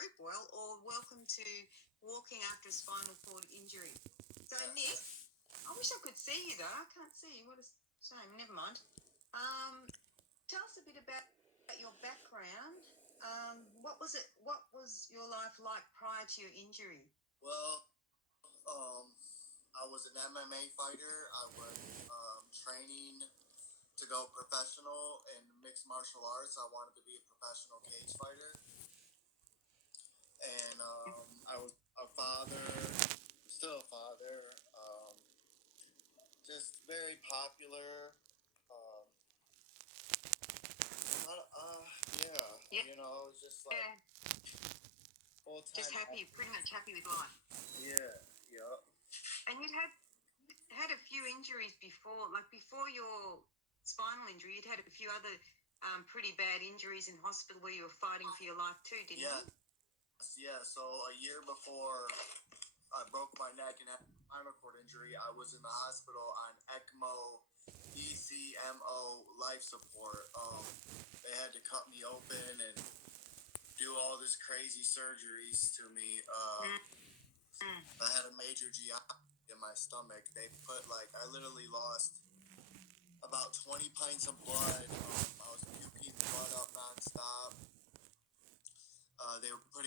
group, or welcome to Walking After a Spinal Cord Injury. So, Nick, I wish I could see you, though. I can't see you. What a shame. Never mind. Tell us a bit about your background. What was your life like prior to your injury? Well, I was an MMA fighter. I was training to go professional in mixed martial arts. I wanted to be a professional cage fighter. And I was a father, still a father, just very popular. Um, Yeah. it was just like full time. Just happy, pretty much happy with life. Yeah. And you'd had a few injuries before, like before your spinal injury, you'd had a few other pretty bad injuries in hospital where you were fighting for your life too, didn't you? Yeah. So a year before I broke my neck and had a spinal cord injury, I was in the hospital on ECMO, ECMO life support. They had to cut me open and do all this crazy surgeries to me. I had a major GI in my stomach. They put I literally lost about 20 pints of blood. I was puking blood up nonstop. They were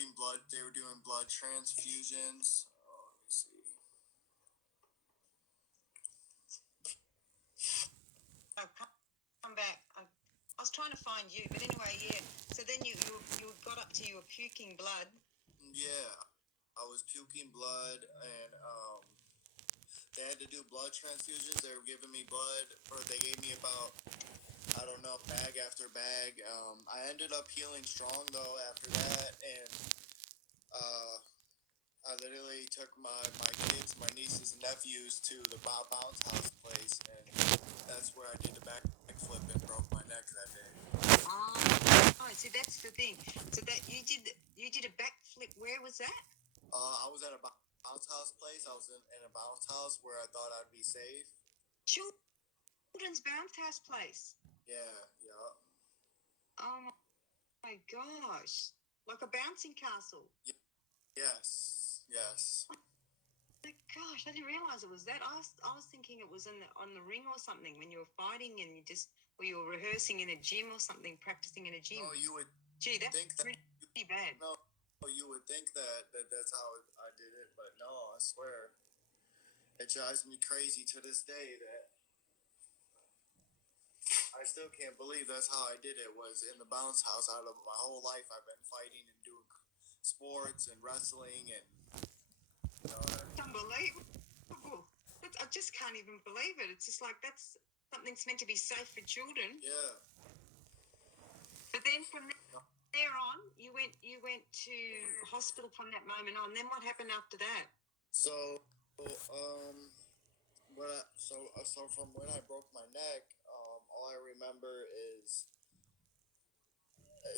doing blood transfusions. Let me see. Oh, come back. I was trying to find you, but anyway, yeah. So then you got up to you were puking blood. Yeah, I was puking blood, and they had to do blood transfusions. They were giving me blood, they gave me about, I don't know, bag after bag. I ended up healing strong, though, after that, and I literally took my kids, my nieces and nephews to the bounce house place, and that's where I did the backflip and broke my neck that day. Oh, see, that's the thing. So that you did a backflip. Where was that? I was at a bounce house place. I was in a bounce house where I thought I'd be safe. Children's bounce house place. Yeah. Oh my gosh, like a bouncing castle. Yes. Oh my gosh, I didn't realize it was that. I was thinking it was on the ring or something when you were fighting and you were rehearsing in a gym or something, practicing in a gym. No, you would. Gee, that's think that pretty bad. No, you would think that's how I did it, but no, I swear, it drives me crazy to this day that I still can't believe that's how I did it. Was in the bounce house. Out of my whole life, I've been fighting and doing sports and wrestling and. It's unbelievable. I just can't even believe it. It's just like something's meant to be safe for children. Yeah. But then from there on, you went to hospital from that moment on. Then what happened after that? So from when I broke my neck, all I remember is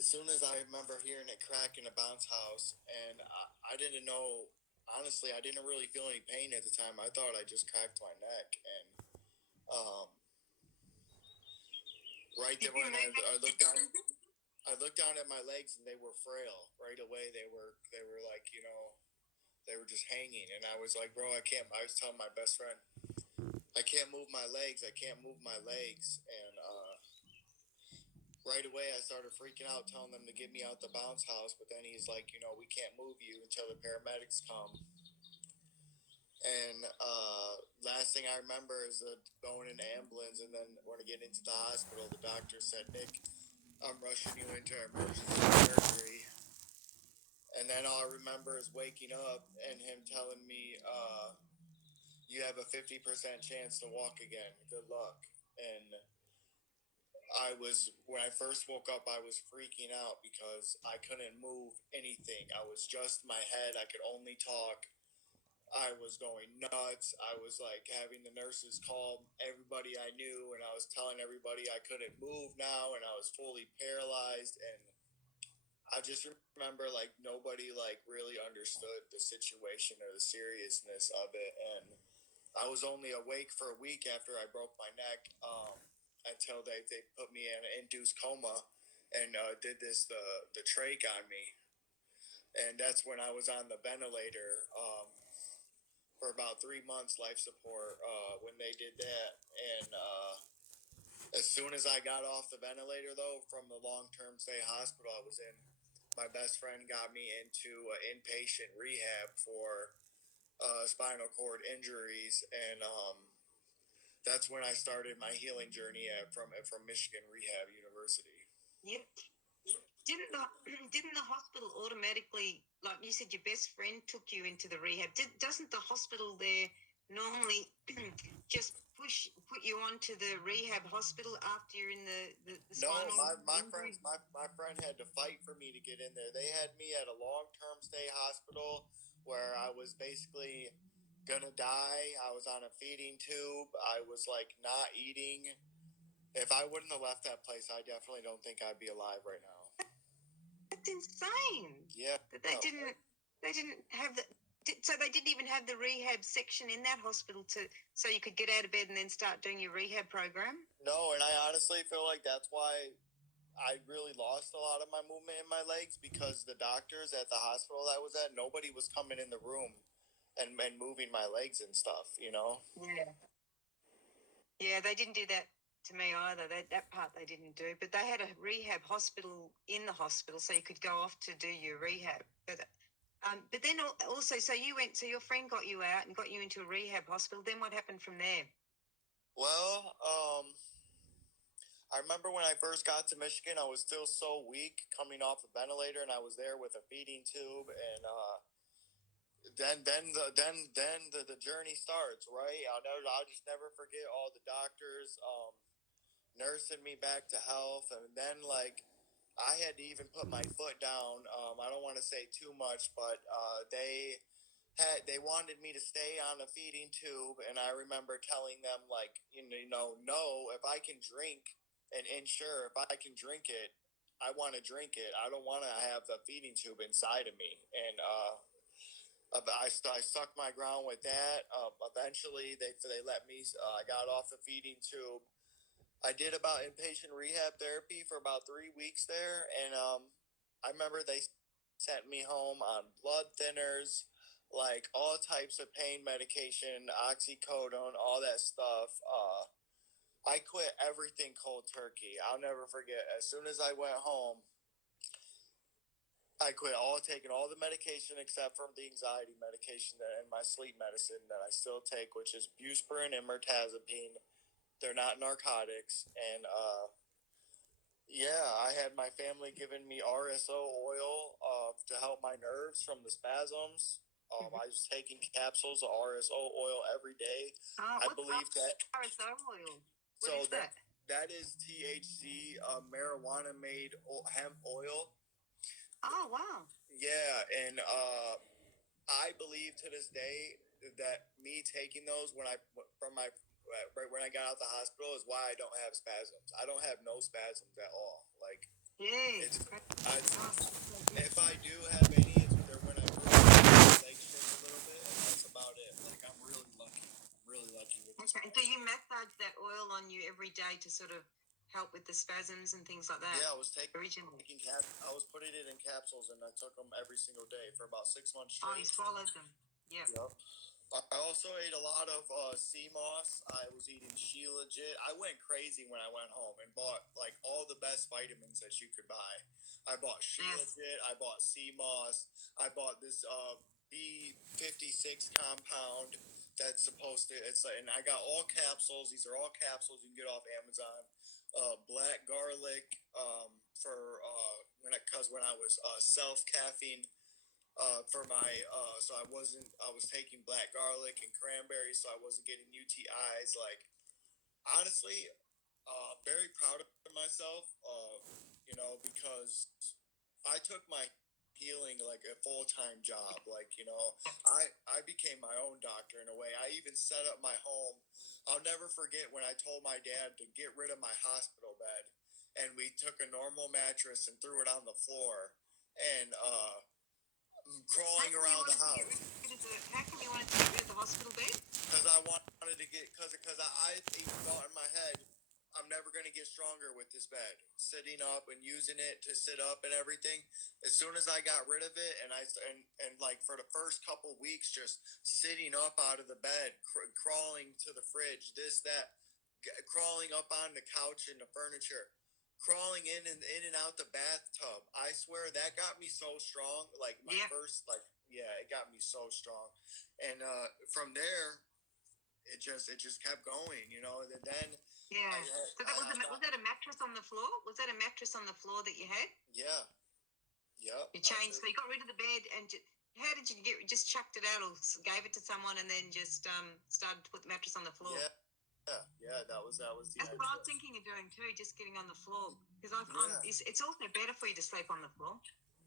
as soon as I remember hearing it crack in a bounce house, and I didn't know. Honestly, I didn't really feel any pain at the time. I thought I just cracked my neck, and right there when I looked down at my legs, and they were frail. Right away, they were like, they were just hanging, and I was like, bro, I can't. I was telling my best friend, I can't move my legs. I can't move my legs, and right away I started freaking out, telling them to get me out the bounce house. But then he's like, we can't move you until the paramedics come. And last thing I remember is going in the ambulance, and then when I get into the hospital, the doctor said, Nick, I'm rushing you into emergency surgery. And then all I remember is waking up and him telling me, you have a 50% chance to walk again. Good luck. And when I first woke up, I was freaking out because I couldn't move anything. I was just my head. I could only talk. I was going nuts. I was like having the nurses call everybody I knew, and I was telling everybody I couldn't move now, and I was fully paralyzed. And I just remember nobody really understood the situation or the seriousness of it. And I was only awake for a week after I broke my neck, until they put me in an induced coma and did the trach on me. and that's when I was on the ventilator for about 3 months, life support, when they did that. And as soon as I got off the ventilator, though, from the long-term stay hospital I was in, my best friend got me into inpatient rehab for spinal cord injuries, and that's when I started my healing journey from Michigan Rehab University. Yep. Didn't the didn't the hospital automatically, like you said, your best friend took you into the rehab? Doesn't the hospital there normally just put you onto the rehab hospital after you're in the No, spinal? my friend had to fight for me to get in there. They had me at a long-term stay hospital where I was basically gonna die. I was on a feeding tube. I was like not eating. If I wouldn't have left that place, I definitely don't think I'd be alive right now. That's insane. Yeah. That they didn't have the. So they didn't even have the rehab section in that hospital so you could get out of bed and then start doing your rehab program. No, and I honestly feel like that's why I really lost a lot of my movement in my legs, because the doctors at the hospital I was at, nobody was coming in the room and moving my legs and stuff, you know? Yeah. Yeah, they didn't do that to me either. That part they didn't do. But they had a rehab hospital in the hospital, so you could go off to do your rehab. But then also, so your friend got you out and got you into a rehab hospital. Then what happened from there? Well, I remember when I first got to Michigan, I was still so weak coming off a ventilator, and I was there with a feeding tube, and then the journey starts, right? I'll just never forget all the doctors nursing me back to health, and then like I had to even put my foot down. I don't want to say too much, but they wanted me to stay on a feeding tube, and I remember telling them like, no, if I can drink and insure, if I can drink it, I want to drink it. I don't want to have the feeding tube inside of me. And I stuck my ground with that. Eventually, they let me. I got off the feeding tube. I did about inpatient rehab therapy for about 3 weeks there, and I remember they sent me home on blood thinners, like all types of pain medication, oxycodone, all that stuff. I quit everything cold turkey. I'll never forget. As soon as I went home, I quit taking all the medication except for the anxiety medication and my sleep medicine that I still take, which is buspirone and mirtazapine. They're not narcotics, and yeah, I had my family giving me RSO oil to help my nerves from the spasms. I was taking capsules of RSO oil every day. I believe that RSO oil. What so is that? that is THC, marijuana made hemp oil. Oh wow. Yeah, and I believe to this day that me taking those right when I got out of the hospital is why I don't have spasms. I don't have no spasms at all. Like, if I do have any, it's either when I my legs shake a little bit, and that's about it. Like, I'm really lucky. Really lucky with this. Okay. Do you massage that oil on you every day to sort of help with the spasms and things like that? Yeah, I was taking originally. I was putting it in capsules, and I took them every single day for about 6 months Oh, straight. you swallowed them. Yep. I also ate a lot of sea moss. I was eating She Legit. I went crazy when I went home and bought like all the best vitamins that you could buy. I bought She Legit. I bought sea moss. I bought this B56 compound that's supposed to. And I got all capsules. These are all capsules you can get off Amazon. Black garlic for when I was self caffeine. For my so I was taking black garlic and cranberry, so I wasn't getting UTIs. Like, honestly, very proud of myself, because I took my healing like a full-time job. Like, I became my own doctor in a way. I even set up my home. I'll never forget when I told my dad to get rid of my hospital bed, and we took a normal mattress and threw it on the floor, and crawling around the house. How come you wanted to get rid of the hospital bed? Because I wanted to get, because I even thought in my head, I'm never going to get stronger with this bed. Sitting up and using it to sit up and everything. As soon as I got rid of it, and like for the first couple weeks, just sitting up out of the bed, crawling to the fridge, this that, crawling up on the couch and the furniture, crawling in and out the bathtub. I swear that got me so strong. Like my first, like yeah, it got me so strong, and from there it just kept going, you know. And then yeah. So that was that a mattress on the floor? Was that a mattress on the floor that you had? Yeah. Yep. You changed. So you got rid of the bed, and how did you get? Just chucked it out, or gave it to someone, and then just started to put the mattress on the floor. Yeah. Yeah. That was the. That's what I was thinking of doing too, just getting on the floor, because it's also better for you to sleep on the floor.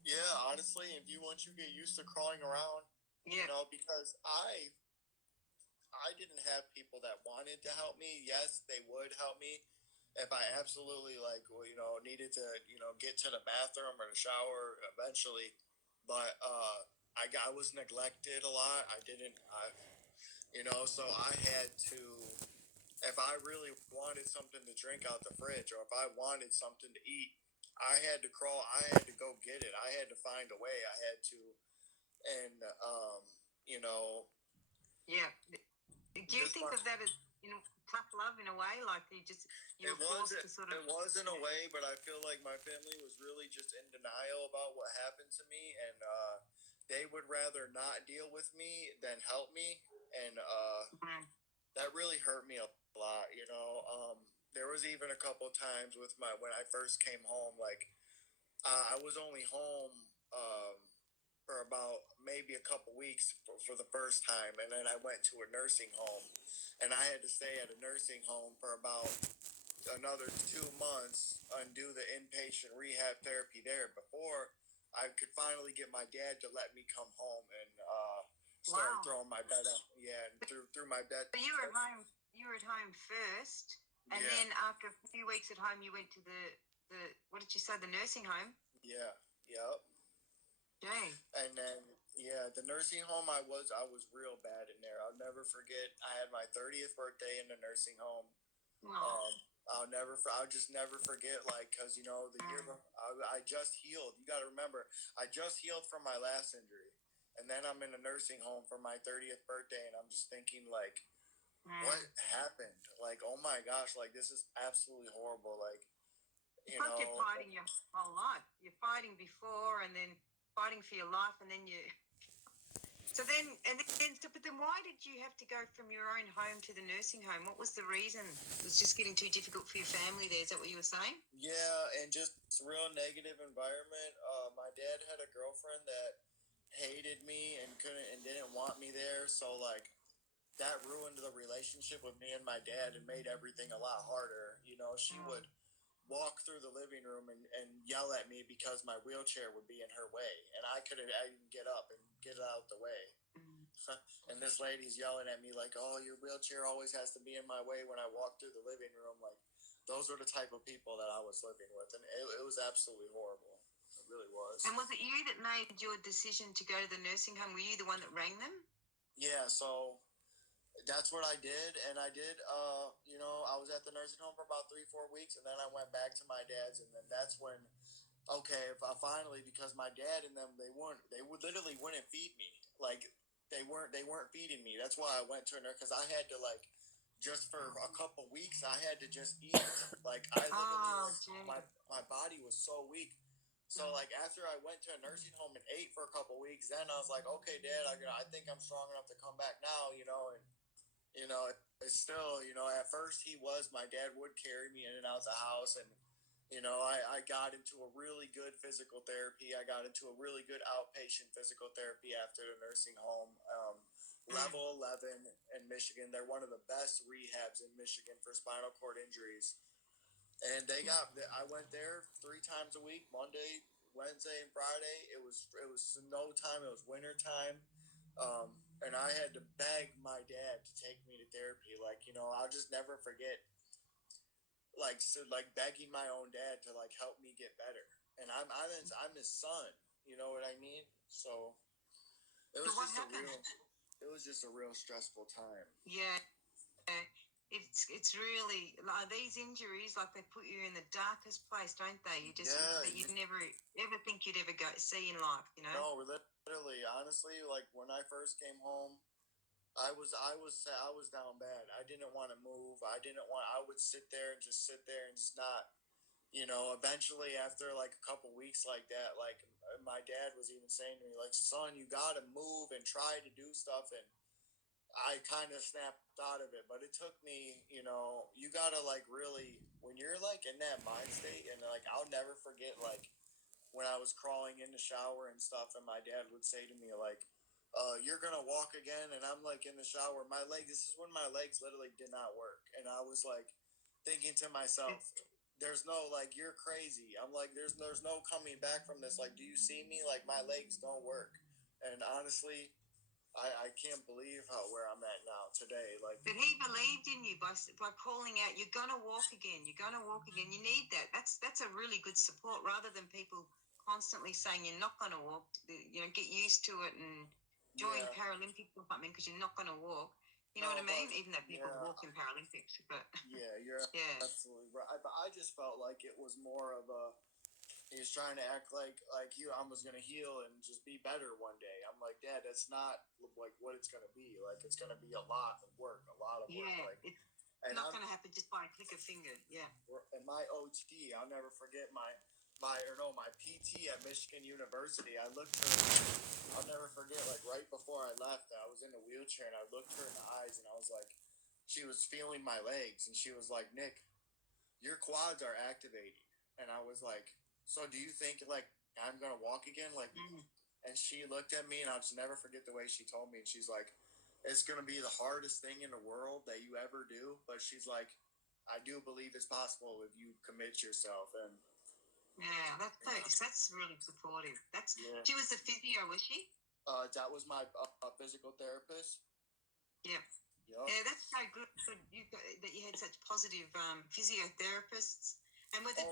Yeah, honestly, if you once you get used to crawling around, you know, because I didn't have people that wanted to help me. Yes, they would help me if I absolutely like, well, you know, needed to, you know, get to the bathroom or the shower eventually. But I was neglected a lot. You know, so I had to, if I really wanted something to drink out the fridge or if I wanted something to eat, I had to crawl. I had to go get it. I had to find a way. I had to, and you know. Yeah. Do you think of that as, you know, tough love in a way? Like you were forced to sort of. It was in a way, but I feel like my family was really just in denial about what happened to me, and they would rather not deal with me than help me, and that really hurt me a lot. You know, there was even a couple times with when I first came home, like I was only home. For about maybe a couple weeks for the first time, and then I went to a nursing home, and I had to stay at a nursing home for about another 2 months and do the inpatient rehab therapy there before I could finally get my dad to let me come home and start throwing my bed up. Yeah, and through my bed. So you were at home. You were at home first, and then after a few weeks at home, you went to the what did you say? The nursing home. Yeah. Yep. Dang. And then the nursing home I was real bad in there. I'll never forget. I had my 30th birthday in the nursing home. I'll just never forget, like, because you know the year I just healed. You got to remember, I just healed from my last injury, and then I'm in a nursing home for my 30th birthday, and I'm just thinking like, what happened? Like, oh my gosh, like this is absolutely horrible. Like, you know, you're fighting your whole life. You're fighting before, and then fighting for your life, and then you. So then, but then why did you have to go from your own home to the nursing home? What was the reason? It was just getting too difficult for your family there. Is that what you were saying? Yeah, and just real negative environment. My dad had a girlfriend that hated me and didn't want me there. So like that ruined the relationship with me and my dad and made everything a lot harder. You know, she would walk through the living room and yell at me because my wheelchair would be in her way, and I couldn't even get up and get it out the way. And this lady's yelling at me like, "Oh, your wheelchair always has to be in my way when I walk through the living room." Like, those were the type of people that I was living with, and it was absolutely horrible. It really was. And was it you that made your decision to go to the nursing home? Were you the one that rang them? Yeah, so that's what I did, and I did. You know, I was at the nursing home for about 3-4 weeks, and then I went back to my dad's, and then that's when, okay, if I finally, because my dad and them, they would literally wouldn't feed me. Like they weren't feeding me. That's why I went to a nurse, because I had to like, just for a couple weeks, I had to just eat. Like I literally, my body was so weak. So like after I went to a nursing home and ate for a couple weeks, then I was like, okay, Dad, I think I'm strong enough to come back now, you know. And you know, it's still, you know, at first my dad would carry me in and out the house, and you know, I got into a really good physical therapy. I got into a really good outpatient physical therapy after the nursing home. Level 11 in Michigan. They're one of the best rehabs in Michigan for spinal cord injuries. And I went there 3 times a week, Monday, Wednesday, and Friday. It was snow time. It was winter time. And I had to beg my dad to take me to therapy. Like, you know, I'll just never forget, like begging my own dad to like help me get better. And I'm his son. You know what I mean? So it was just a real stressful time. Yeah. it's really like these injuries, like they put you in the darkest place, don't they? You just that you'd never ever think you'd ever go see in life, you know? No, literally, honestly, like when I first came home, I was down bad. I didn't want to move. I would sit there and just not. Eventually after like a couple weeks like that, like my dad was even saying to me, like, son, you gotta move and try to do stuff, and I kind of snapped out of it. But it took me, you gotta like really when you're like in that mind state, and like I'll never forget like when I was crawling in the shower and stuff, and my dad would say to me like, "You're gonna walk again," and I'm like in the shower, my leg. This is when my legs literally did not work, and I was like thinking to myself, "There's no like you're crazy." I'm like, "There's no coming back from this. Like, do you see me? Like my legs don't work." And honestly, I can't believe where I'm at now today. Like, But he believed in you by calling out, "You're gonna walk again. You're gonna walk again." You need that. That's a really good support, rather than people constantly saying you're not gonna walk. You know, get used to it and join yeah, Paralympics or something because you're not gonna walk. You know no, what I but mean? Even though people yeah, walk in Paralympics, but yeah, you're yeah, absolutely right. But I just felt like it was more of a he was trying to act like I was gonna heal and just be better one day. I'm like, Dad, that's not like what it's gonna be. Like it's gonna be a lot of work, a lot of work. yeah, Like, it's and not gonna happen just by a click of finger. Yeah, and my OT, I'll never forget my PT at Michigan University. I'll never forget. Like right before I left, I was in a wheelchair and I looked her in the eyes and I was like, she was feeling my legs and she was like, Nick, your quads are activating. And I was like, so do you think like I'm gonna walk again? Like, and she looked at me and I'll just never forget the way she told me. And she's like, it's gonna be the hardest thing in the world that you ever do, but she's like, I do believe it's possible if you commit yourself. And yeah, that's really supportive. yeah, She was a physio, was she? that was my physical therapist. Yeah. Yep. Yeah, that's so good that you had such positive physiotherapists, and were the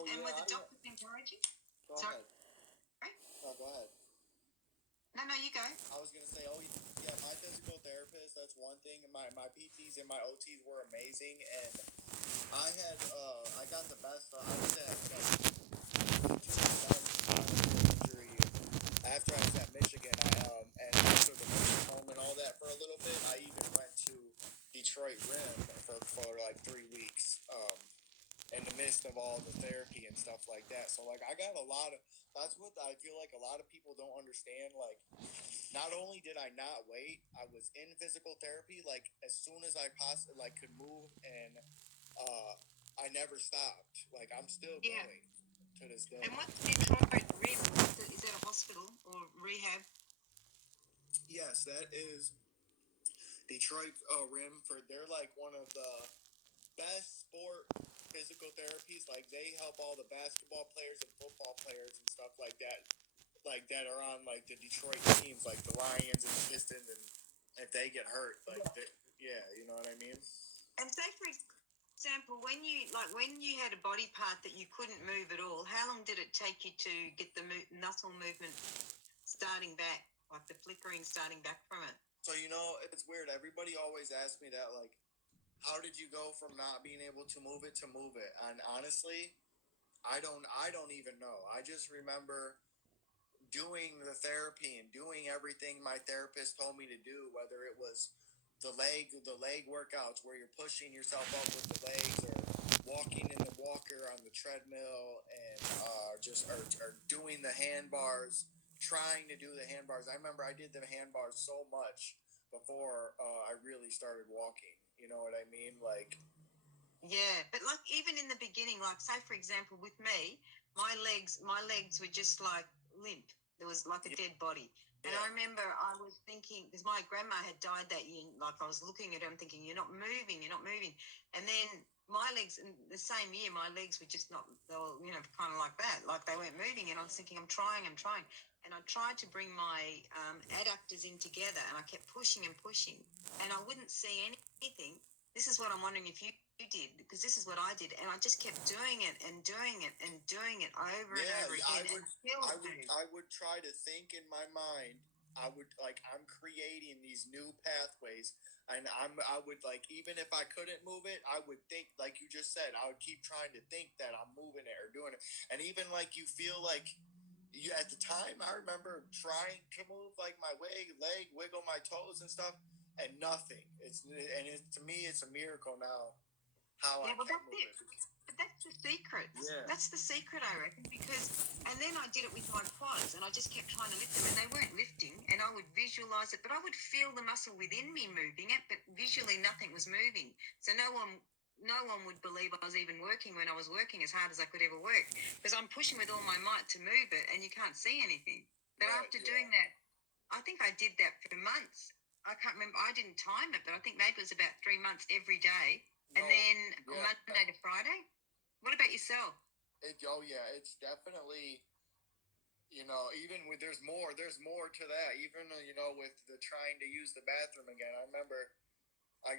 doctors encouraging? Go Sorry, ahead. No, go ahead. no, you go. I was gonna say, oh yeah, my physical therapist. That's one thing. My PTs and my OTs were amazing, and I got the best. I was at injury after I was at Michigan. And after the nursing home and all that for a little bit, I even went to Detroit Rim for like 3 weeks. In the midst of all the therapy and stuff like that. So like I got a lot of that's what I feel like a lot of people don't understand. Like not only did I not wait, I was in physical therapy like as soon as I possibly like could move and I never stopped. Like I'm still going to this day. And what's Detroit Rim? Is that a hospital or rehab? Yes, that is Detroit Rim for they're like one of the best sport physical therapies. Like they help all the basketball players and football players and stuff like that are on like the Detroit teams, like the Lions and the Pistons, and if they get hurt, like yeah, you know what I mean. And say for example, when you had a body part that you couldn't move at all, how long did it take you to get the muscle movement starting back, like the flickering starting back from it? So it's weird. Everybody always asks me that, like, how did you go from not being able to move it to move it? And honestly, I don't even know. I just remember doing the therapy and doing everything my therapist told me to do, whether it was the leg workouts where you're pushing yourself up with the legs or walking in the walker on the treadmill and or doing the handbars, trying to do the handbars. I remember I did the handbars so much before I really started walking. You know what I mean? Like, yeah, but like even in the beginning, like say for example with me, my legs were just like limp. There was like a dead body. And I remember I was thinking, because my grandma had died that year, like I was looking at her and thinking, you're not moving. And then my legs, in the same year, my legs were just not, they were, kind of like that, like they weren't moving. And I was thinking, I'm trying. And I tried to bring my adductors in together and I kept pushing and pushing and I wouldn't see anything. This is what I'm wondering if you did, because this is what I did, and I just kept doing it and doing it and doing it over and over again. I would try to think in my mind. I'm creating these new pathways, and I would like, even if I couldn't move it, I would think, like you just said, I would keep trying to think that I'm moving it or doing it, and even like you feel like you at the time, I remember trying to move like my leg, wiggle my toes and stuff, and nothing. To me, it's a miracle now how I Yeah, well, can that's move it. it. But that's the secret. Yeah. That's the secret, I reckon, because, and then I did it with my quads, and I just kept trying to lift them, and they weren't lifting, and I would visualize it, but I would feel the muscle within me moving it, but visually nothing was moving. So no one would believe I was even working when I was working as hard as I could ever work, because I'm pushing with all my might to move it, and you can't see anything. But Right, after yeah. doing that, I think I did that for months. I can't remember. I didn't time it, but I think maybe it was about 3 months every day. And No, then yeah. Monday to Friday. What about yourself? Oh yeah, it's definitely, even with there's more to that. Even with the trying to use the bathroom again. I remember I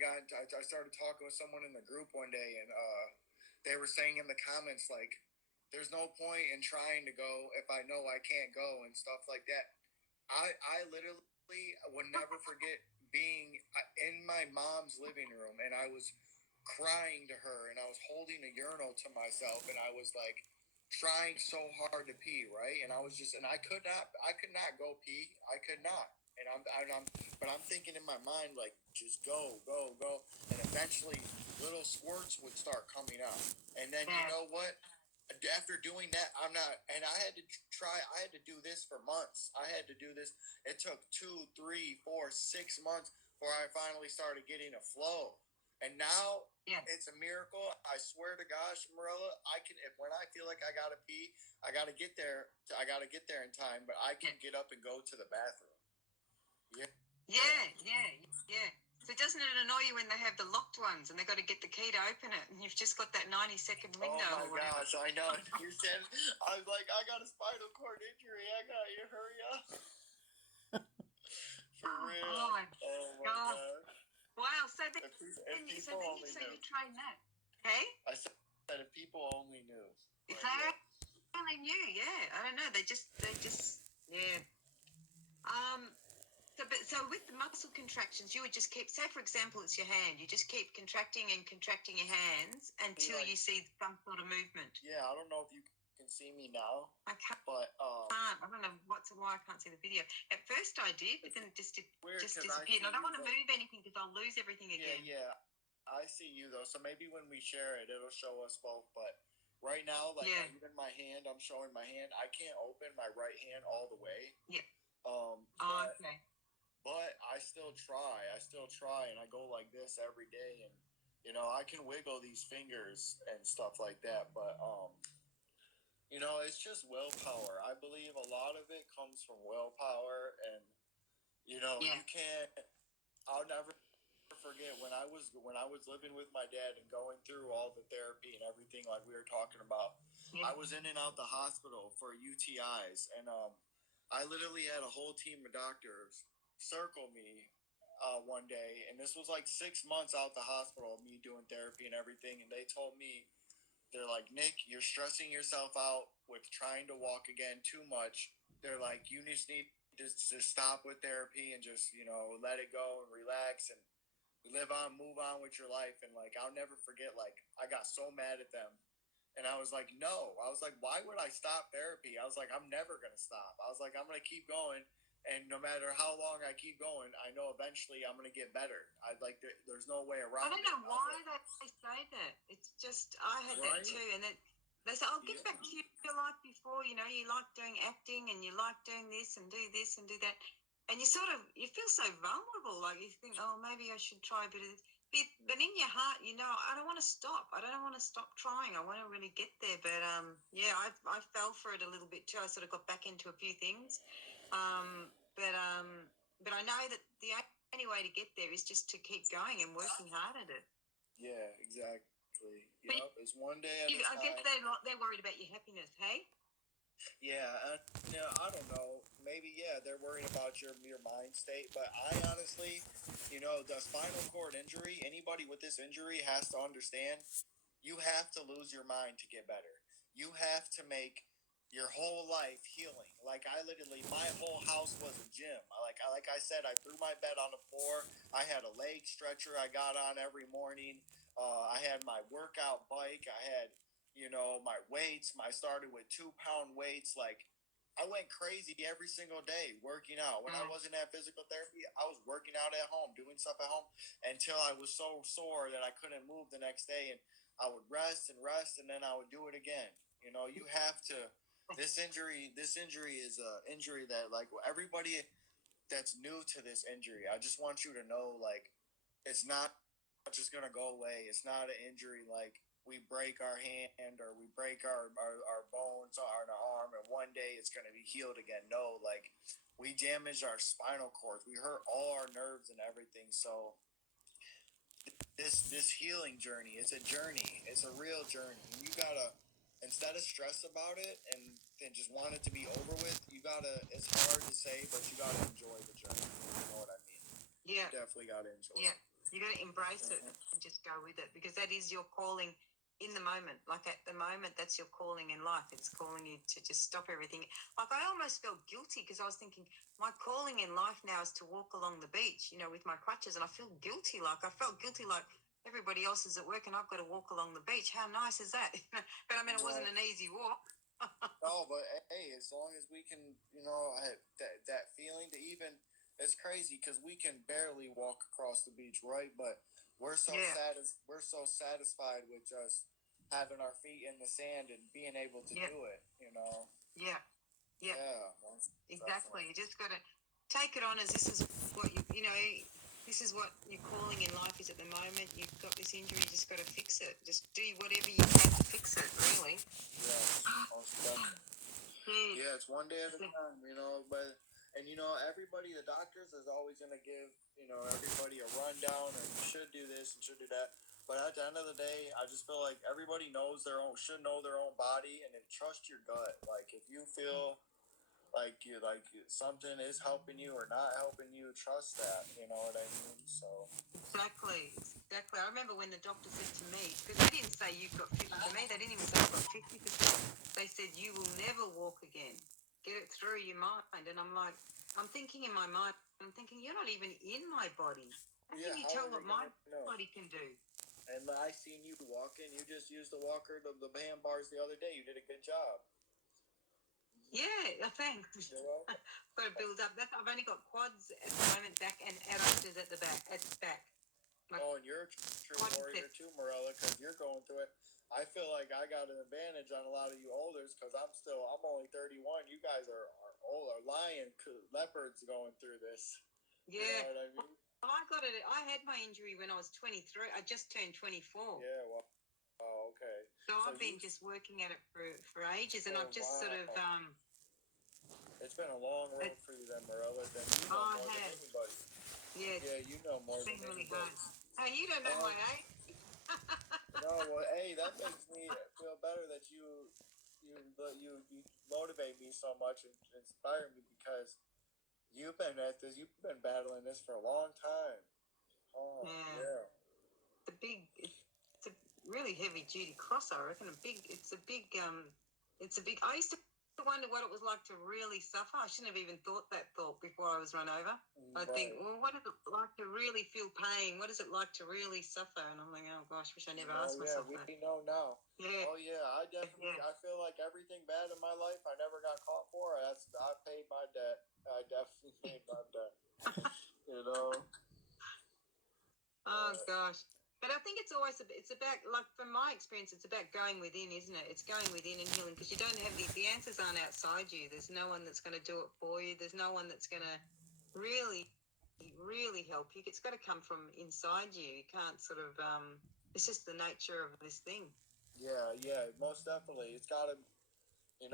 started talking with someone in the group one day, and they were saying in the comments like, "There's no point in trying to go if I know I can't go," and stuff like that. I literally would never forget being in my mom's living room, and I was crying to her, and I was holding a urinal to myself, and I was like trying so hard to pee, right? And I could not go pee. I could not. But I'm thinking in my mind, like, just go, go, go. And eventually little squirts would start coming out. And then, you know what? After doing that, I had to do this for months. I had to do this. It took 2, 3, 4, 6 months before I finally started getting a flow. And now it's a miracle. I swear to gosh, Marilla, when I feel like I gotta pee, I gotta get there. I gotta get there in time, but I can get up and go to the bathroom. Yeah. So doesn't it annoy you when they have the locked ones and they've got to get the key to open it, and you've just got that 90-second window? Oh my gosh, I know. You said, I was like, I got a spinal cord injury. I got you. Hurry up. For real. Oh my God. Wow. So then, you you train that. Hey? I said that if people only knew. If they only knew, yeah. I don't know. They just, yeah. So with the muscle contractions, you would just keep, say for example, it's your hand. You just keep contracting and contracting your hands until you see some sort of movement. Yeah, I don't know if you can see me now. I can't. But I don't know why I can't see the video. At first I did, but then it just disappeared. I don't want to move anything because I'll lose everything again. Yeah. I see you though. So maybe when we share it, it'll show us both. But right now, even my hand, I'm showing my hand. I can't open my right hand all the way. Yeah. Okay. But I still try, and I go like this every day, and I can wiggle these fingers and stuff like that. But it's just willpower. I believe a lot of it comes from willpower, and you can't. I'll never forget when I was living with my dad and going through all the therapy and everything like we were talking about. I was in and out the hospital for UTIs, and I literally had a whole team of doctors circle me one day, and this was like 6 months out the hospital, me doing therapy and everything, and they told me, they're like, Nick, you're stressing yourself out with trying to walk again too much. They're like, you just need to stop with therapy and just let it go and relax and move on with your life. And like, I'll never forget, like, I got so mad at them. And I was like, no. I was like, why would I stop therapy? I was like, I'm never going to stop. I was like, I'm going to keep going. And no matter how long I keep going, I know eventually I'm going to get better. There's no way around it. I don't know why they say that. It's just, I had that too. And then they say, oh, get back to your life before. You like doing acting and you like doing this and do that. And you feel so vulnerable. Like you think, oh, maybe I should try a bit of this. But in your heart, I don't want to stop. I don't want to stop trying. I want to really get there. But I fell for it a little bit too. I sort of got back into a few things. But I know that the only way to get there is just to keep going and working hard at it. Yeah, exactly. Yep, it's one day at a time. I guess they're worried about your happiness, hey? Yeah, I don't know. Maybe, they're worried about your mind state. But I honestly, the spinal cord injury, anybody with this injury has to understand, you have to lose your mind to get better. You have to make your whole life healing. Like I literally, my whole house was a gym. Like I said, I threw my bed on the floor. I had a leg stretcher I got on every morning. I had my workout bike. I had, my weights. I started with 2 pound weights. Like I went crazy every single day working out. When I wasn't at physical therapy, I was working out at home, doing stuff at home until I was so sore that I couldn't move the next day, and I would rest and rest, and then I would do it again. You have to. This injury is a injury that, like, everybody that's new to this injury, I just want you to know, like, it's not just gonna go away. It's not an injury like we break our hand or we break our bones on our arm and one day it's gonna be healed again. No, like, we damaged our spinal cords. We hurt all our nerves and everything. So this healing journey, it's a journey. It's a real journey. You gotta, instead of stress about it and just want it to be over with, you gotta, it's hard to say, but you gotta enjoy the journey. You know what I mean? Yeah. You definitely gotta enjoy Yeah. it. You got to embrace it and just go with it, because that is your calling in the moment. Like at the moment, that's your calling in life. It's calling you to just stop everything. Like I almost felt guilty because I was thinking my calling in life now is to walk along the beach, with my crutches, and I feel guilty. Like I felt guilty, like everybody else is at work and I've got to walk along the beach. How nice is that? But I mean, it wasn't an easy walk. No, but hey, as long as we can, that feeling to even, it's crazy because we can barely walk across the beach, right? But we're so Yeah. we're so satisfied with just having our feet in the sand and being able to Yeah. do it. Yeah. Yeah. Yeah. Exactly. You just got to take it on as this is what this is what your calling in life is at the moment. You've got this injury, you just got to fix it. Just do whatever you can to fix it, really. Yeah. Most definitely. Yeah, it's one day at a time, but, and, everybody, the doctors is always going to give, everybody a rundown, or you should do this and should do that. But at the end of the day, I just feel like everybody should know their own body, and then trust your gut. Like, if you feel like something is helping you or not helping you, trust that. You know what I mean? So Exactly. I remember when the doctor said to me, because they didn't say you've got 50 for me, they didn't even say I've got 50%. They said you will never walk again. Get it through your mind. And I'm like, I'm thinking in my mind, I'm thinking you're not even in my body. How can you tell what my body can do? And I seen you walking. You just used the walker, the handbars the other day. You did a good job. Yeah, thanks. Got to build up. I've only got quads at the moment, back, and adductors at the back. At the back. Like, and you're a true warrior too, Morella, because you're going through it. I feel like I got an advantage on a lot of you olders because I'm only 31. You guys are old, are leopards going through this. Yeah. You know what I mean? Well, I had my injury when I was 23. I just turned 24. Yeah, well. Oh, okay. So I've been just working at it for ages, and I've just sort of It's been a long road for you then, Morella. Then you know more than anybody. Yeah. Yeah, you know more than Really anybody. Hey, you don't know my age. No, well, hey, that makes me feel better that you motivate me so much and inspire me because you've been at this, you've been battling this for a long time. Oh, yeah. It's a really heavy duty cross, I reckon. It's a big. I used to wonder what it was like to really suffer. I shouldn't have even thought that thought before I was run over. I think, well, what is it like to really feel pain? What is it like to really suffer? And I'm like, oh gosh, wish I never asked myself that. We know now. Yeah. Oh yeah, I definitely. I feel like everything bad in my life I never got caught for. I paid my debt. I definitely paid my debt. Oh gosh. But I think it's always it's about, like, from my experience, it's about going within, isn't it? It's going within and healing, because you don't have the answers aren't outside you. There's no one that's going to do it for you. There's no one that's going to really, really help you. It's got to come from inside you. You can't sort of it's just the nature of this thing. Yeah, most definitely. It's got to, you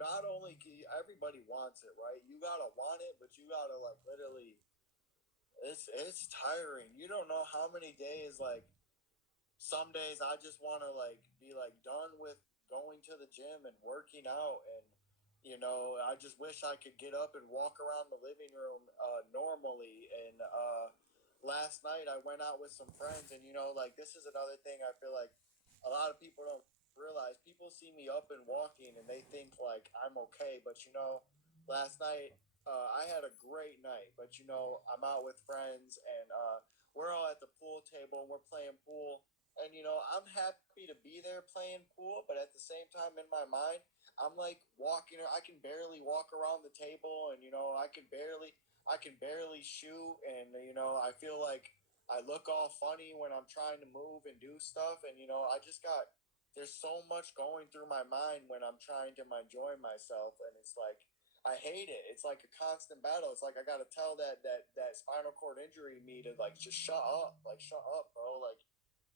not only, everybody wants it, right? You got to want it, but you got to, like, literally, it's tiring. You don't know how many days, like, some days I just want to, like, be, like, done with going to the gym and working out, and I just wish I could get up and walk around the living room normally. And last night I went out with some friends, and like, this is another thing I feel like a lot of people don't realize people see me up and walking and they think like I'm okay, but last night I had a great night, but I'm out with friends and we're all at the pool table and we're playing pool, and I'm happy to be there playing pool, but at the same time in my mind I'm like walking. I can barely walk around the table, and I can barely shoot, and I feel like I look all funny when I'm trying to move and do stuff, and I just got there's so much going through my mind when I'm trying to enjoy myself, and it's like I hate it. It's like a constant battle. It's like I got to tell that spinal cord injury me to like just shut up, bro. Like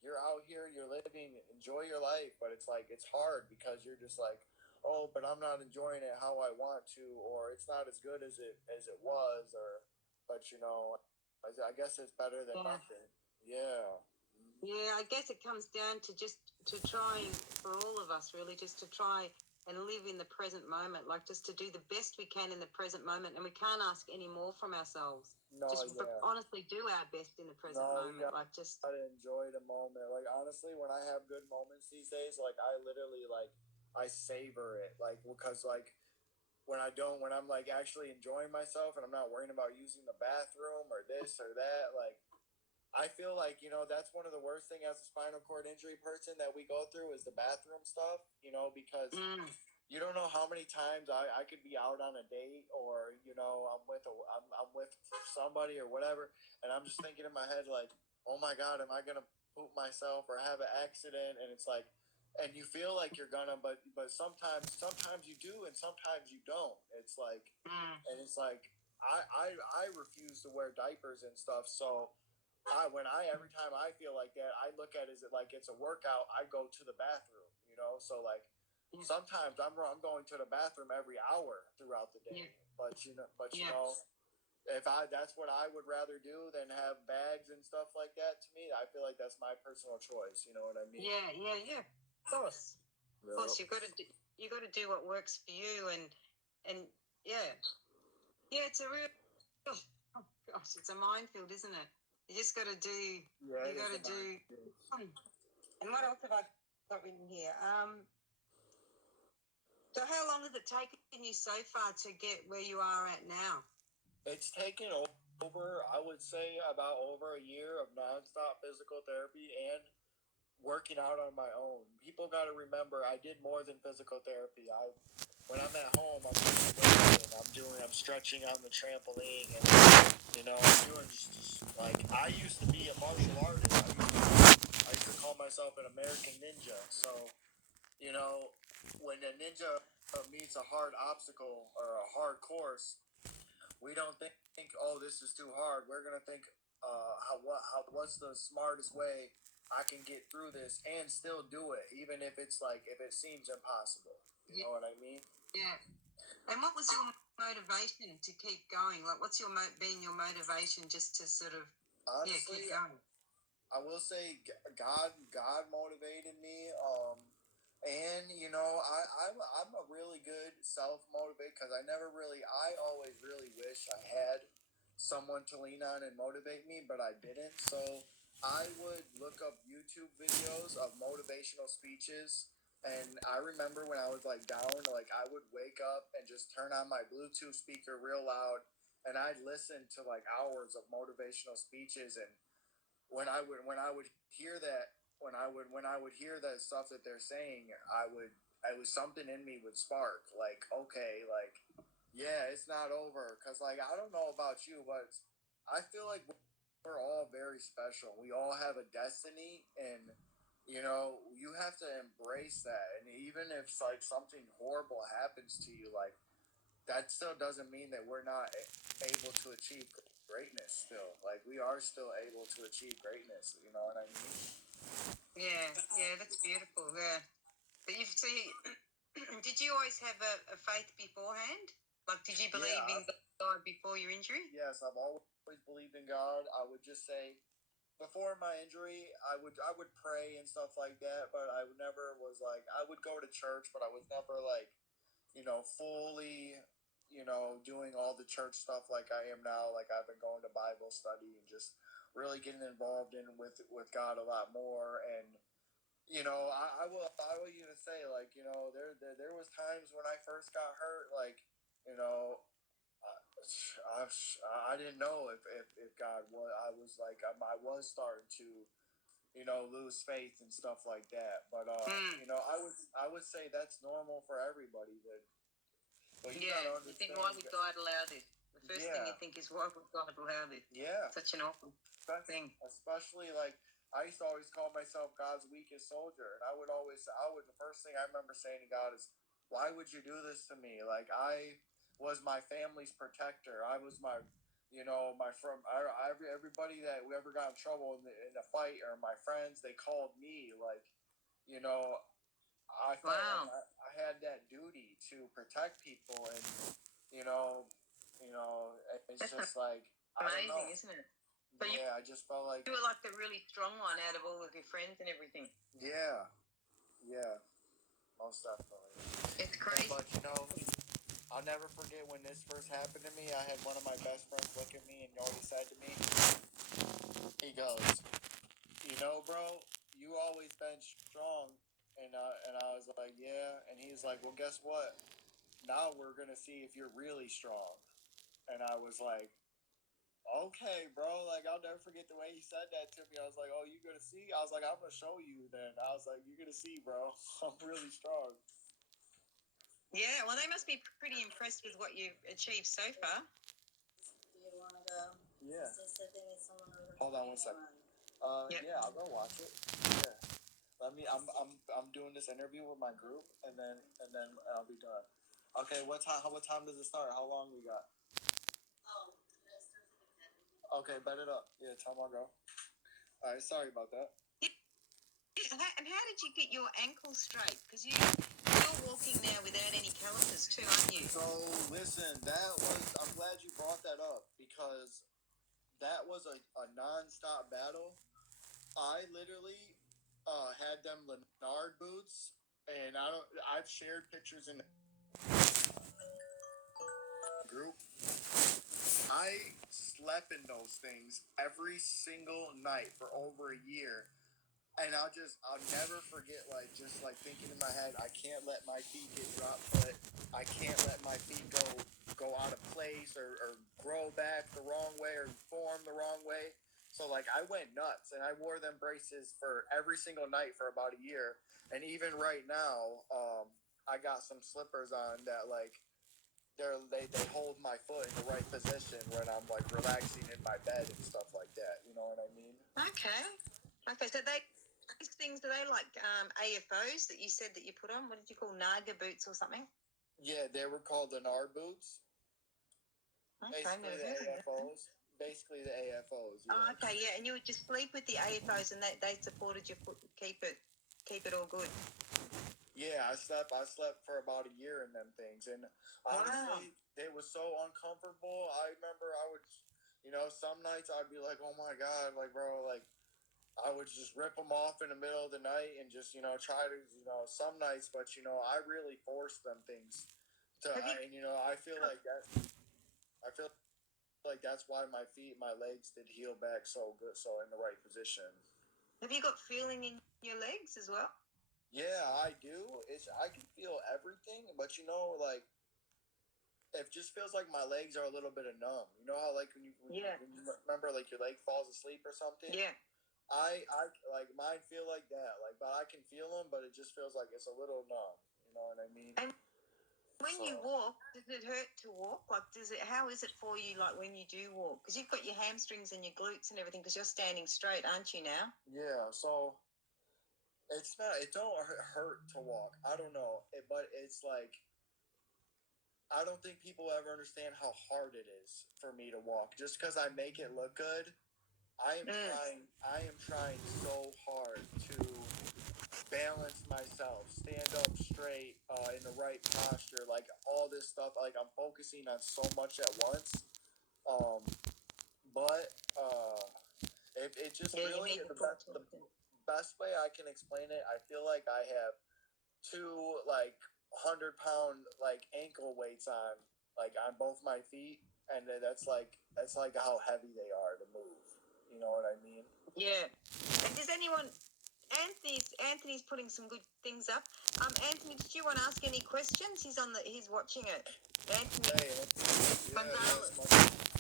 you're out here, you're living, enjoy your life, but it's like it's hard because you're just like, oh, but I'm not enjoying it how I want to, or it's not as good as it was, or but I guess it's better than Yeah. nothing. Yeah. Yeah, I guess it comes down to just to trying for all of us, really, just to try and live in the present moment, like just to do the best we can in the present moment. And we can't ask any more from ourselves. No, Just yeah. honestly do our best in the present No, you moment. Like just, gotta enjoy the moment. Like honestly, when I have good moments these days, like I literally like I savor it. Like because like when I'm like actually enjoying myself and I'm not worrying about using the bathroom or this or that, like I feel like that's one of the worst thing as a spinal cord injury person that we go through is the bathroom stuff. Because you don't know how many times I could be out on a date, or I'm with somebody or whatever, and I'm just thinking in my head like, oh my god, am I gonna poop myself or have an accident? And it's like, and you feel like you're gonna, but sometimes you do and sometimes you don't. It's like, and it's like I refuse to wear diapers and stuff, so every time I feel like that, I look at it as like it's a workout. I go to the bathroom, so like sometimes I'm going to the bathroom every hour throughout the day. But if that's what I would rather do than have bags and stuff like that. To me, I feel like that's my personal choice. You know what I mean? yeah. Of course, you got to do what works for you, and yeah, it's a real, oh gosh, it's a minefield, isn't it? You just got to do. Yeah, You got to do. And what else have I got written here? So how long has it taken you so far to get where you are at now? It's taken over, I would say, about over a year of nonstop physical therapy and working out on my own. People got to remember, I did more than physical therapy. When I'm at home, I'm I'm stretching on the trampoline, and I'm doing just like I used to be a martial artist. I used to call myself an American ninja. So when a ninja meets a hard obstacle or a hard course, we don't think, oh, this is too hard. We're gonna think, what's the smartest way I can get through this and still do it, even if if it seems impossible. You know what I mean? Yeah. And what was your motivation to keep going? Like, what's been your motivation just to sort of Honestly, keep going? I will say God motivated me. And I'm a really good self motivate because I always really wish I had someone to lean on and motivate me, but I didn't. So I would look up YouTube videos of motivational speeches. And I remember when I was like down, like I would wake up and just turn on my Bluetooth speaker real loud, and I'd listen to like hours of motivational speeches. And when I would hear that when I would hear that stuff that they're saying, I was something in me would spark, like, okay, like, yeah, it's not over, because like I don't know about you, but I feel like we're all very special. We all have a destiny, and you have to embrace that. And even if like something horrible happens to you, like that still doesn't mean that we're not able to achieve greatness still. Like we are still able to achieve greatness. You know what I mean? Yeah, that's beautiful. Yeah. But you see, did you always have a faith beforehand? Like, did you believe in God before your injury? Yes, I've always believed in God. I would just say before my injury, I would pray and stuff like that, but I never was like I would go to church, but I was never like fully doing all the church stuff like I am now. Like I've been going to Bible study and just really getting involved in with God a lot more. And I will even say, like, there was times when I first got hurt, like, you know, I didn't know if God was, I was like, I was starting to, lose faith and stuff like that. But, I would say that's normal for everybody. But you gotta You understand. think, why would God allow this? The first thing you think is, why would God allow this? Yeah. Such an awful thing. Especially, like, I used to always call myself God's weakest soldier, and the first thing I remember saying to God is, "Why would you do this to me? Like, I was my family's protector. I was everybody that we ever got in trouble in a fight, or my friends, they called me. Like, you know, I felt like I had that duty to protect people, and you know, it's just like, I don't know. Amazing, isn't it? But I just felt like you were like the really strong one out of all of your friends and everything. yeah, most definitely. It's crazy. But I'll never forget when this first happened to me. I had one of my best friends look at me, and all he said to me, he goes, bro, you always been strong. And I was like, yeah. And he's like, well, guess what? Now we're gonna see if you're really strong. And I was like, okay, bro. Like, I'll never forget the way he said that to me. I was like, oh, you gonna see? I was like, I'm gonna show you then. I was like, you're gonna see, bro. I'm really strong. Yeah, well, they must be pretty impressed with what you've achieved so far. Do you want to go? Yeah. Hold on 1 second. Yeah, I'll go watch it. Yeah. I'm doing this interview with my group, and then I'll be done. Okay, what time does it start? How long we got? Oh, it starts at 10. Okay, bet it up. Yeah, tell my girl. All right, sorry about that. And how did you get your ankles straight? Because you're walking now without any calluses too, aren't you? So listen, I'm glad you brought that up, because that was a non-stop battle. I literally had them Lennard boots, and I've shared pictures in the group. I slept in those things every single night for over a year. And I'll never forget, like, just like thinking in my head, I can't let my feet get drop foot. I can't let my feet go out of place, or grow back the wrong way, or form the wrong way. So, like, I went nuts, and I wore them braces for every single night for about a year. And even right now, I got some slippers on that, like, they hold my foot in the right position when I'm, like, relaxing in my bed and stuff like that. You know what I mean? Okay, so these things, are they like AFOs that you said that you put on? What did you call, Naga boots or something? Yeah, they were called Lennard boots. Okay, Basically the AFOs. Basically the AFOs. Yeah. Oh, okay, yeah, and you would just sleep with the AFOs, and they supported your foot, keep it all good. Yeah, I slept for about a year in them things, and honestly, they were so uncomfortable. I remember I would, some nights I'd be like, oh my god, like, bro, like, I would just rip them off in the middle of the night and just, try to, some nights, but, I really forced them things I feel like that's why my legs did heal back so good, so in the right position. Have you got feeling in your legs as well? Yeah, I do. I can feel everything, but like, it just feels like my legs are a little bit of numb. You know how, like, when you remember, like, your leg falls asleep or something? Yeah. I like, mine feel like that. Like, but I can feel them, but it just feels like it's a little numb. You know what I mean? And when you walk, does it hurt to walk? Like, how is it for you, like, when you do walk? Because you've got your hamstrings and your glutes and everything, because you're standing straight, aren't you now? Yeah, so it don't hurt to walk. I don't know. But it's like, I don't think people ever understand how hard it is for me to walk. Just because I make it look good, I am trying so hard to balance myself, stand up straight, in the right posture, like, all this stuff. Like, I'm focusing on so much at once. But it just really, the best way I can explain it, I feel like I have two, like, 100-pound, like, ankle weights on both my feet, and that's like how heavy they are to move. You know what I mean? Yeah. And does anyone Anthony's putting some good things up. Anthony, did you want to ask any questions? He's watching it. Anthony. Hey, Anthony. Gonzalez.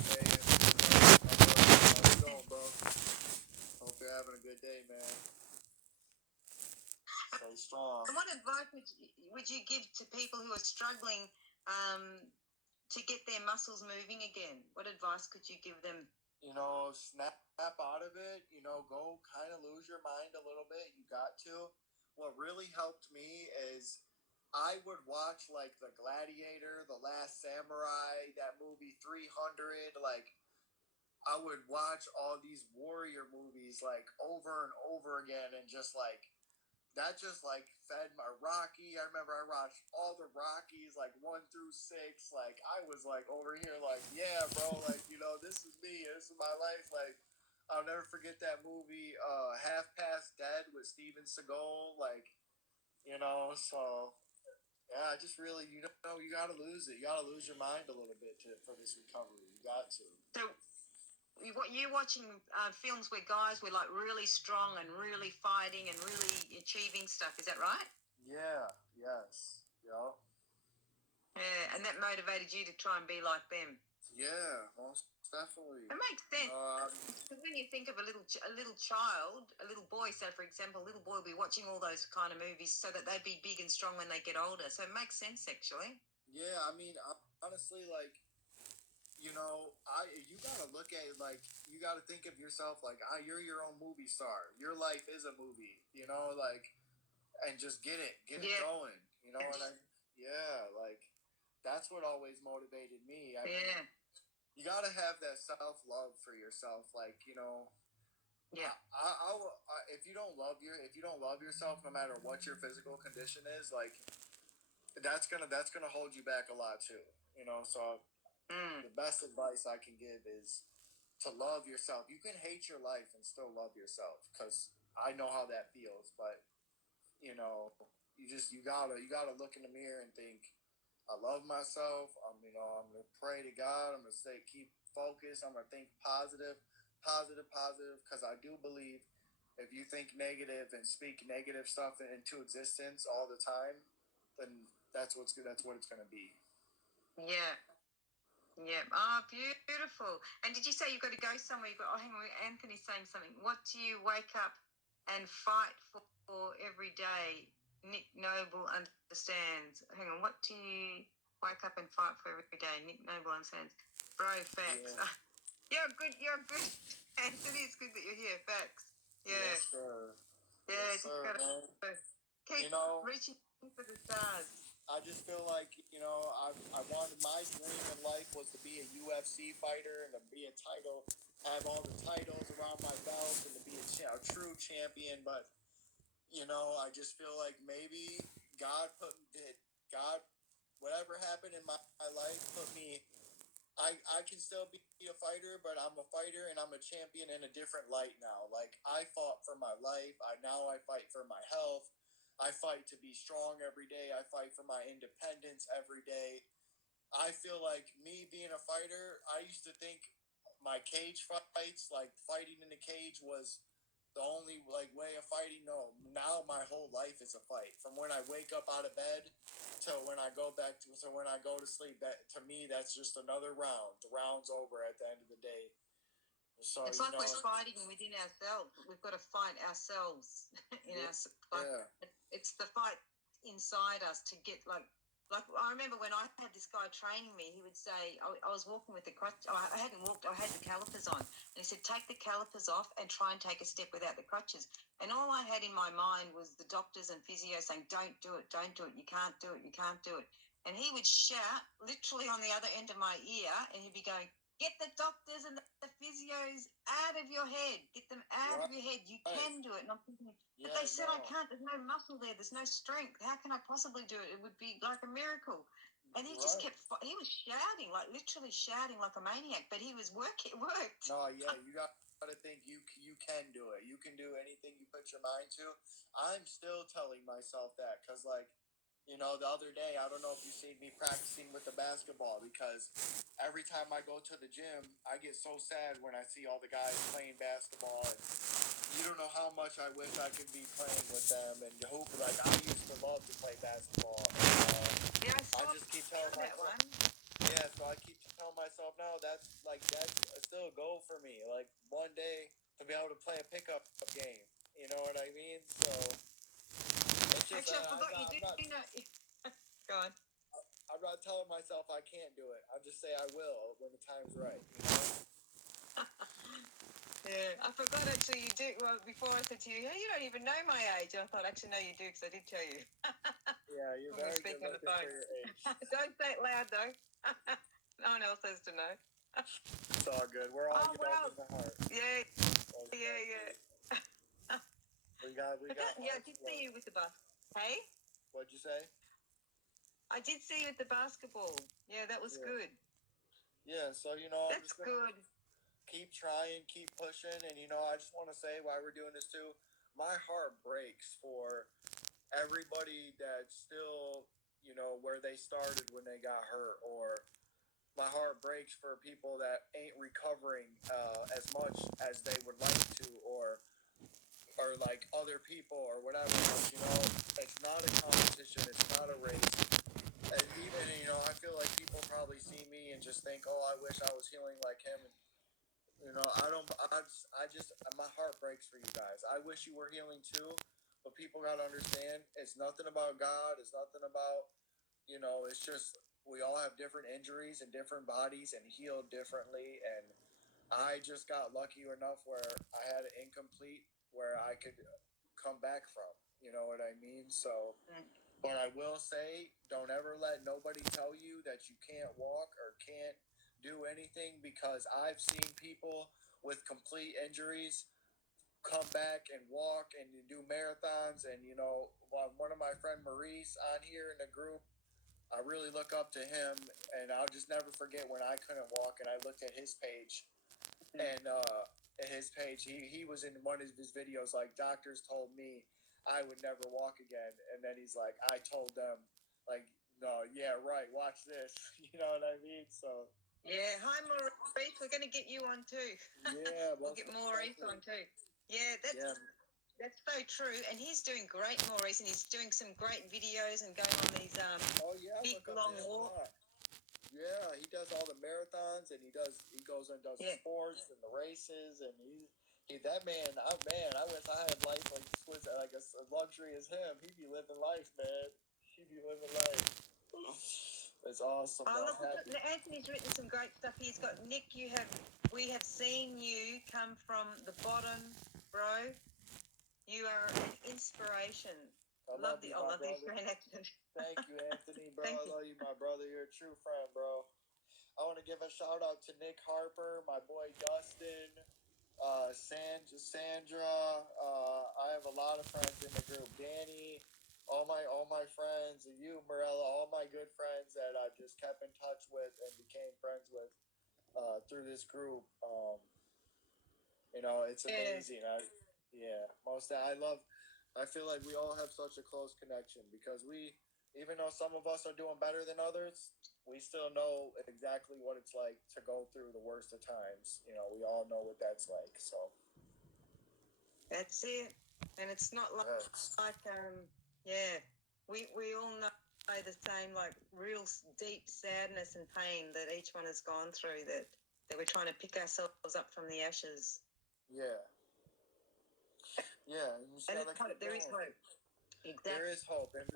Hey, how's it going, bro? Hope you're having a good day, man. Stay strong. And what advice would you give to people who are struggling to get their muscles moving again? What advice could you give them? You know, snap out of it. You know, go kind of lose your mind a little bit. You got to. What really helped me is I would watch like The Gladiator, The Last Samurai, that movie 300. Like, I would watch all these warrior movies like over and over again, and just like that just like fed my Rocky. I remember I watched all the Rockies like 1 through 6. Like, I was like over here like, yeah, bro, like, you know, this is me, this is my life. Like, I'll never forget that movie, Half Past Dead with Steven Seagal. Like, you know, so yeah, I just really, you know, you gotta lose it. You gotta lose your mind a little bit for this recovery. You got to. So, you're watching films where guys were like really strong and really fighting and really achieving stuff. Is that right? Yeah. Yes. Yep. Yeah, and that motivated you to try and be like them. Yeah, most definitely. It makes sense. Because when you think of a little child, a little boy, so for example, a little boy will be watching all those kind of movies so that they'd be big and strong when they get older. So it makes sense, actually. Yeah, I mean, honestly, like, you know, you gotta look at it like, you gotta think of yourself like, you're your own movie star. Your life is a movie, you know, like, and just get it going. You know what I mean? Yeah, like, that's what always motivated me. I mean, you gotta have that self-love for yourself, like, you know. Yeah. If you don't love yourself, no matter what your physical condition is, like, that's gonna hold you back a lot too. You know, so the best advice I can give is to love yourself. You can hate your life and still love yourself, because I know how that feels. But you know, you gotta look in the mirror and think, I love myself. I'm gonna pray to God. I'm gonna keep focused. I'm gonna think positive, because I do believe if you think negative and speak negative stuff into existence all the time, then that's what it's gonna be. Yeah. Yeah. Oh, beautiful. And did you say you've got to go somewhere? Hang on. Anthony's saying something. What do you wake up and fight for every day? Nick Noble understands. Hang on. What do you wake up and fight for every day? Nick Noble understands. Bro, facts. Yeah. You're good. Anthony, it's good that you're here. Facts. Yeah. Yes, sir. Yeah. Yes, sir, man. Keep reaching for the stars. I just feel like, you know, I wanted, my dream in life was to be a UFC fighter and to be a title, have all the titles around my belt, and to be a true champion. But, you know, I just feel like maybe God, whatever happened in my life put me, I can still be a fighter, but I'm a fighter and I'm a champion in a different light now. Like, I fought for my life. Now I fight for my health. I fight to be strong every day. I fight for my independence every day. I feel like me being a fighter, I used to think my cage fights, like fighting in the cage, was the only like way of fighting. No, now my whole life is a fight. From when I wake up out of bed to when I go to sleep. That, to me, that's just another round. The round's over at the end of the day. So it's like we're fighting within ourselves. We've got to fight ourselves it's the fight inside us to get like I remember when I had this guy training me, he would say, I was walking with the crutch. I hadn't walked. I had the calipers on, and he said, take the calipers off and try and take a step without the crutches. And all I had in my mind was the doctors and physio saying, don't do it, you can't do it, you can't do it. And he would shout literally on the other end of my ear, and he'd be going, get the doctors and the physios out of your head. Get them out of your head. You can do it. And I'm thinking, but they said I can't. There's no muscle there. There's no strength. How can I possibly do it? It would be like a miracle. And he just he was shouting, like literally shouting like a maniac, but he was working. It worked. No, yeah, you got to think you can do it. You can do anything you put your mind to. I'm still telling myself that, because, like, you know, the other day, I don't know if you seen me practicing with the basketball, because every time I go to the gym, I get so sad when I see all the guys playing basketball. And, you you don't know how much I wish I could be playing with them and hoop. Like, I used to love to play basketball. And, Yeah, I just keep telling that myself. one. Yeah, so I keep telling myself now that's still a goal for me. Like, one day to be able to play a pickup game. You know what I mean? So it's just Actually, I forgot you I'm do. not. You know, go on. I'm not telling myself I can't do it. I'll just say I will when the time's right. You know? Yeah, I forgot actually you do. Well, before I said to you, hey, you don't even know my age. I thought actually no, you do because I did tell you. Yeah, you're When we very speak good on the looking for phone. your age. Don't say it loud though. No one else has to know. It's all good. We're all Oh young wow. in the heart. Yeah, Like, yeah. We got Yeah, I hearts. did see you with the bus. Hey, What'd you say? I did see you with the basketball. Yeah, that was good. Yeah, so I'm That's just gonna good. keep trying, keep pushing, and I just want to say why we're doing this too. My heart breaks for everybody that's still, where they started when they got hurt, or my heart breaks for people that ain't recovering as much as they would like to, or like other people or whatever. It's not a competition. It's not a race. And even I feel like people probably see me and just think, oh, I wish I was healing like him. And I don't. I just my heart breaks for you guys. I wish you were healing too, but people gotta understand it's nothing about God. It's nothing about It's just we all have different injuries and different bodies and heal differently. And I just got lucky enough where I had an incomplete where I could come back from. You know what I mean? So, but I will say, don't ever let nobody tell you that you can't walk or can't do anything, because I've seen people with complete injuries come back and walk and do marathons. And one of my friend Maurice on here in the group, I really look up to him, and I'll just never forget when I couldn't walk and I looked at his page. And at his page, he was in one of his videos like, doctors told me I would never walk again, and then he's like, I told them, like, no, yeah, right, watch this. You know what I mean? So Yeah. Hi, Maurice. We're going to get you on too. yeah, We'll get Maurice on too. Yeah, that's so true. And he's doing great, Maurice, and he's doing some great videos and going on these big long walks. Yeah, he does all the marathons, and he goes and does sports and the races, and that man. Oh man, I wish I had life like a luxury as him. He'd be living life, man. He'd be living life. It's awesome. Oh, look, Anthony's written some great stuff. He's got Nick. We have seen you come from the bottom, bro. You are an inspiration. I love you, my brother. Australian accent. Thank you, Anthony, bro. Thank I love you, my brother. You're a true friend, bro. I want to give a shout out to Nick Harper, my boy Dustin, Sandra. I have a lot of friends in the group. Danny, all my friends, you, Morella, all my good friends that I just kept in touch with and became friends with through this group. It's amazing. I feel like we all have such a close connection because even though some of us are doing better than others, we still know exactly what it's like to go through the worst of times. We all know what that's like. So that's it. And it's not like we all know the same, like real deep sadness and pain that each one has gone through, that we're trying to pick ourselves up from the ashes. Yeah. Yeah. There is hope. Exactly. There is hope. And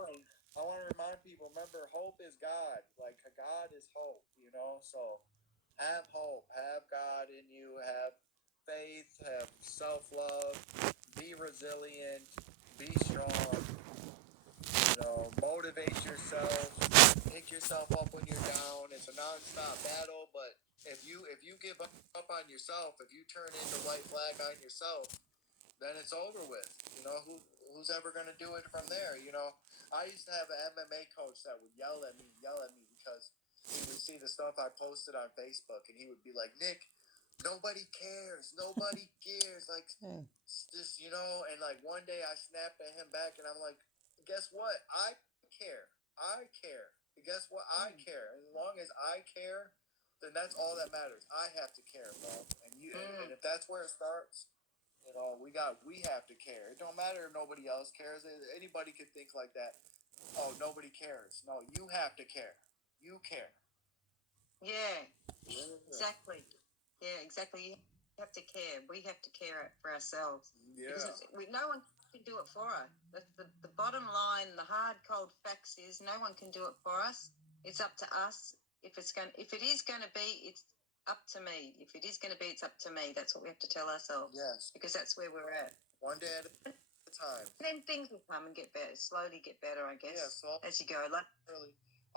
I want to remind people, remember, hope is God. Like, God is hope, So have hope. Have God in you. Have faith. Have self-love. Be resilient. Be strong. Motivate yourself. Pick yourself up when you're down. It's a non-stop battle, but if you give up on yourself, if you turn in the white flag on yourself, then it's over with. Who's ever going to do it from there? I used to have an MMA coach that would yell at me because he would see the stuff I posted on Facebook, and he would be like, Nick, nobody cares. Nobody cares. Like, just, and like one day I snapped at him back, and I'm like, guess what? I care. I care. And guess what? I care. As long as I care, then that's all that matters. I have to care, bro. And if that's where it starts, You know, we have to care. It don't matter if nobody else cares. Anybody could think like that. Oh, nobody cares. No, you have to care. You care. Yeah, Yeah. exactly. Yeah, exactly. You have to care. We have to care for ourselves. Yeah. Because no one can do it for us. That's the bottom line, the hard, cold facts is no one can do it for us. It's up to us. If it is going to be, it's up to me. If it is going to be, it's up to me. That's what we have to tell ourselves. Yes. Because that's where we're at. One day at a time. And then things will come and get better, slowly get better, I guess. Yeah, so as you go. Like,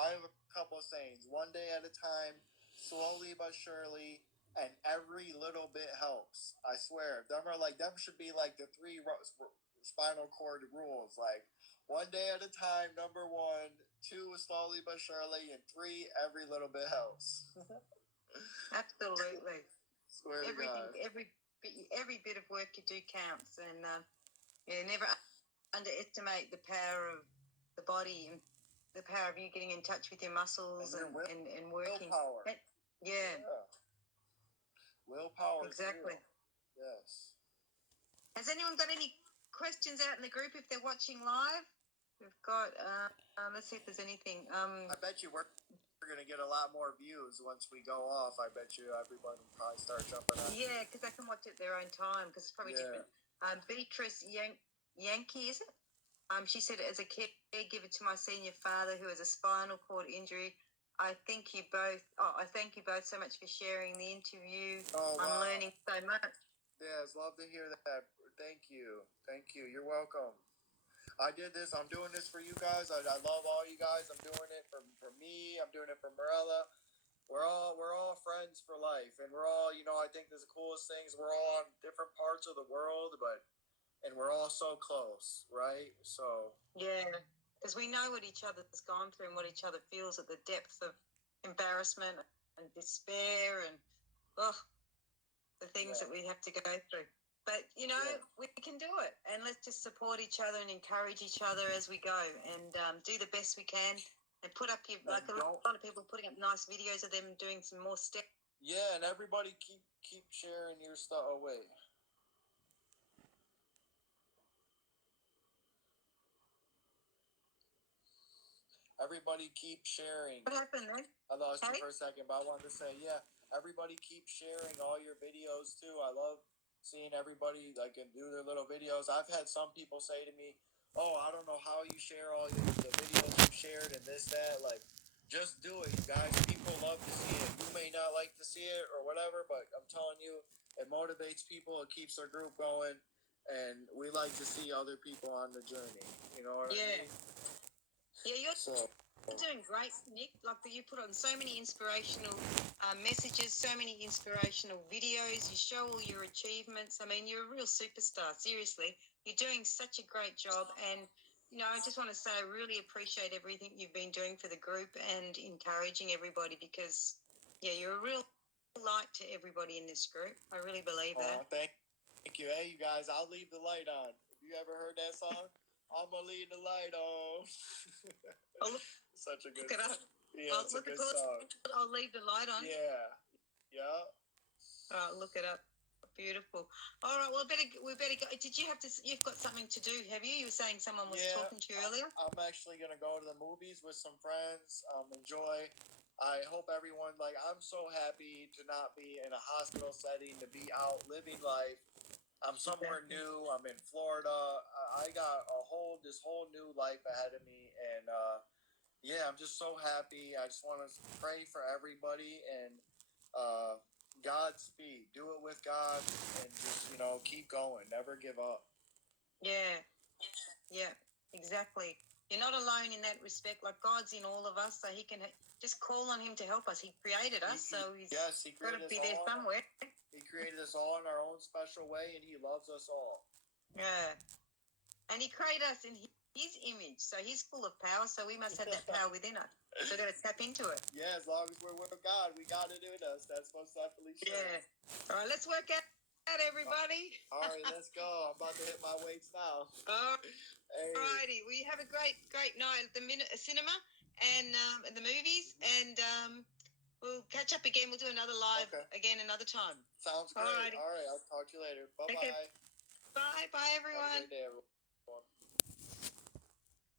I have a couple of sayings. One day at a time, slowly but surely, and every little bit helps. I swear. Them should be like the three spinal cord rules. Like, one day at a time, number one. Two, slowly but surely. And three, every little bit helps. absolutely. Swear to God. Every bit of work you do counts. And never underestimate the power of the body and the power of you getting in touch with your muscles and working. Willpower. Yeah. Willpower. Exactly. Yes. Has anyone got any questions out in the group if they're watching live? We've got, let's see if there's anything. I bet you we're going to get a lot more views once we go off. I bet you everyone will probably start jumping on. Yeah, because they can watch it at their own time because it's probably different. Beatrice Yankee, is it? She said, as a caregiver to my senior father who has a spinal cord injury, I thank you both so much for sharing the interview. Oh, I'm learning so much. Yes, love to hear that. Thank you. You're welcome. I did this. I'm doing this for you guys. I love all you guys. I'm doing it for me. I'm doing it for Morella. We're all friends for life, and we're all, I think the coolest things. We're all on different parts of the world, and we're all so close, right? So yeah, because we know what each other's gone through and what each other feels at the depth of embarrassment and despair and the things that we have to go through. But we can do it, and let's just support each other and encourage each other as we go, and do the best we can, and put up a lot of people putting up nice videos of them doing some more steps. Yeah, and everybody keep sharing your stuff. Oh wait. Everybody keep sharing. What happened then? I lost you for a second, but I wanted to say, everybody keep sharing all your videos too. I love seeing everybody do their little videos. I've had some people say to me, "Oh, I don't know how you share all the videos you've shared and this, that." Like, just do it, you guys. People love to see it. You may not like to see it or whatever, but I'm telling you, it motivates people. It keeps our group going, and we like to see other people on the journey. You know what I mean? Yeah, you're doing great, Nick. You put on so many inspirational messages, so many inspirational videos. You show all your achievements. I mean, you're a real superstar, seriously. You're doing such a great job. And, I just want to say I really appreciate everything you've been doing for the group and encouraging everybody because, you're a real light to everybody in this group. I really believe that. Thank you. Hey, you guys, I'll leave the light on. Have you ever heard that song? I'm going to leave the light on. Such a good song. Yeah, it's a good song. I'll leave the light on. Yeah. Look it up. Beautiful. All right, well, we better go. You've got something to do, have you? You were saying someone was talking to you earlier? I'm actually going to go to the movies with some friends, enjoy. I hope everyone, I'm so happy to not be in a hospital setting, to be out living life. I'm somewhere new. I'm in Florida. I got this whole new life ahead of me, and I'm just so happy. I just want to pray for everybody and Godspeed. Do it with God, and just keep going. Never give up. Yeah, exactly. You're not alone in that respect. Like, God's in all of us, so He can just call on Him to help us. He created us, so He's got to be there somewhere. He created us all in our own special way, and He loves us all. Yeah. And He created us in His image, so He's full of power, so we must have that power within us. So we've got to tap into it. Yeah, as long as we're with God, we got it in us. That's most definitely true. Yeah. All right, let's work out, everybody. All right, let's go. I'm about to hit my weights now. All righty. Well, you have a great night at the cinema and the movies, and we'll catch up again. We'll do another live again another time. Sounds great. All right, I'll talk to you later. Bye-bye. Okay. Bye. Bye, Have a everyone. great day, everyone.